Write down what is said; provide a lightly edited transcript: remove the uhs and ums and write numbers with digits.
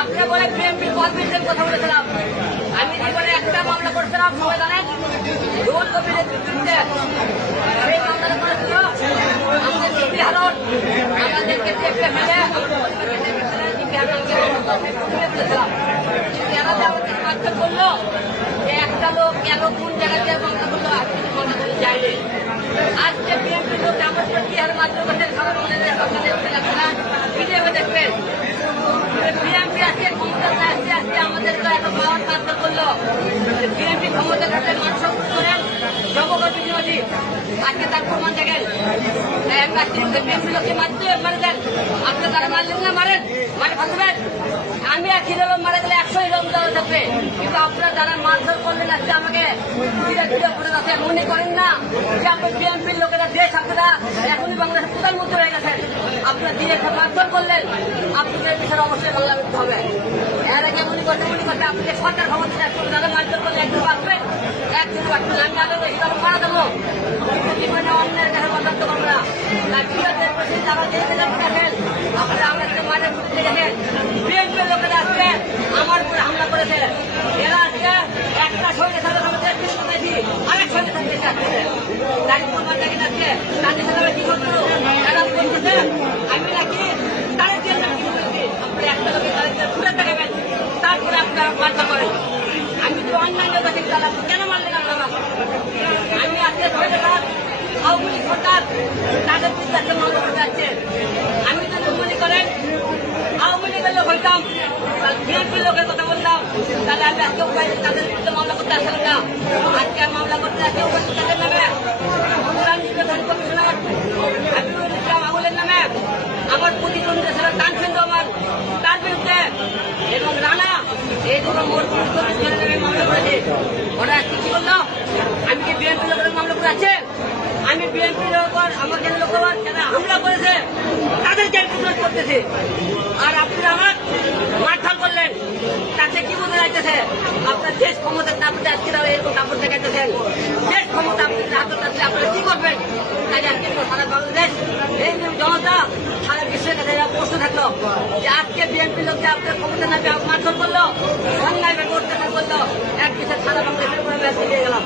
আপনি বলে বিএনপি কর্মীদের কথা বলেছিলাম, আমি জীবনে একটা মামলা করেছিলাম, সবাই জানেন, রুহুল কবিরের বিরুদ্ধে। সেই মামলাটা করেছিল আমাদের ডিপি হারন, আমাদেরকে চেপে ফেলে আমাকে করলো যে একটা লোক কেন কোন জায়গাতে মামলা করলো, আজকে মামলা করে যায়নি। আজকে বিএনপি লোক আমার কি হার মাত্র করছেন, সবাই মনে ভিডিও দেখবেন। বিএনপি আজকে ক্ষমতা আসতে আসতে আমাদের তো এত পাওয়ার কাজ করলো। বিএনপি ক্ষমতা কাছে মানুষ করেন জবগত বিরোধী, আজকে তার প্রমাণ দেখেন। বিএনপি লোককে মারতে মারে দেন, আপনি তারা মারলেন না, মারেন, মারে ফাঁসবেন। আমি আর হিরো মারা গেলে 100 হিরো দেওয়া থাকবে, কিন্তু আপনারা যারা মারধর করলেন আজকে আমাকে মনে করেন না যে আপনার বিএনপির লোকেরা দেশ, আপনারা এখনই বাংলাদেশের প্রধানমন্ত্রী হয়ে গেছেন, আপনারা দিয়ে মারধর করলেন, আপনাদের বিষয়ে অবশ্যই বাংলা করতে হবে। এর আগে মনে করতে আপনি সরকার ক্ষমতা যারা মারধর করলে একজন বাঁচবেন, একজন বাঁচবেন। আমি আগে হিরো মারা দেবো, অন্যের কাছে বরদাস্ত করবো না। যারা দেখেন আপনারা আমাদের মাঠে ঘুরতে দেখেন, বিএনপির লোকেরা আজকে আমার উপরে হামলা করেছে। এরা আজকে একটা সঙ্গে সাথে আরেক সঙ্গে দেশে আসতেছে, তাদের প্রমাণ দেখেন আজকে তাদের সাথে আমি কি করবো, এরা বলতেছে আমি নাকি তাদের জন্য কি করেছি। আপনারা একটা লোকের তাদের ঘুরে দেখাবেন, তারপরে আপনারা মারধর করেন। আমি তো অন্যান্য দেখেন তারা কেন মারলেন আপনারা? আমি আজকে ধরে দেখান আওয়ামী লীগ সরকার তাদের বিরুদ্ধে মামলা করতে যাচ্ছে। আমি যদি মনে করেন আওয়ামী লীগের লোক হইতাম, বিএনপির লোকের কথা বললাম, তাহলে আমি আজকে তাদের বিরুদ্ধে মামলা করতে আসলাম না। আজকে মামলা করতে আসছে তাদের নামে নির্বাচন কমিশনার হাবিবুল ইসলাম আবুলের নামে, আমার প্রতিদ্বন্দ্বী ছিল তানসিন রহমান, তার বিরুদ্ধে, এবং রানা, এই দুটো মোট নামে মামলা করেছে। ওরা আজকে কি বললো? আমি কি বিএনপির লোকের মামলা করে আছে? আমি বিএনপির ওপর আমাদের লোকেরা যারা হামলা করেছে তাদেরকে প্রতিরোধ করতেছে, আর আপনারা আমার মারধর করলেন। তাতে কি বোঝা যাইতেছে? আপনার দেশ ক্ষমতার তারপরে আজকে এরকম কাপড় দেখাইতেছেন। দেশ ক্ষমতা আপনাদের হাতে থাকলে আপনারা কি করবেন? তাই আজকে সারা বাংলাদেশ এই জনতা সারা বিশ্বের কাছে প্রশ্ন থাকলো যে আজকে বিএনপি লোককে আপনার ক্ষমতা না মারধর করলো, অন্যায়ভাবে অত্যাচার করলো, এক দেশের সারা বাংলাদেশের পুরো ম্যাচ দিয়ে গেলাম।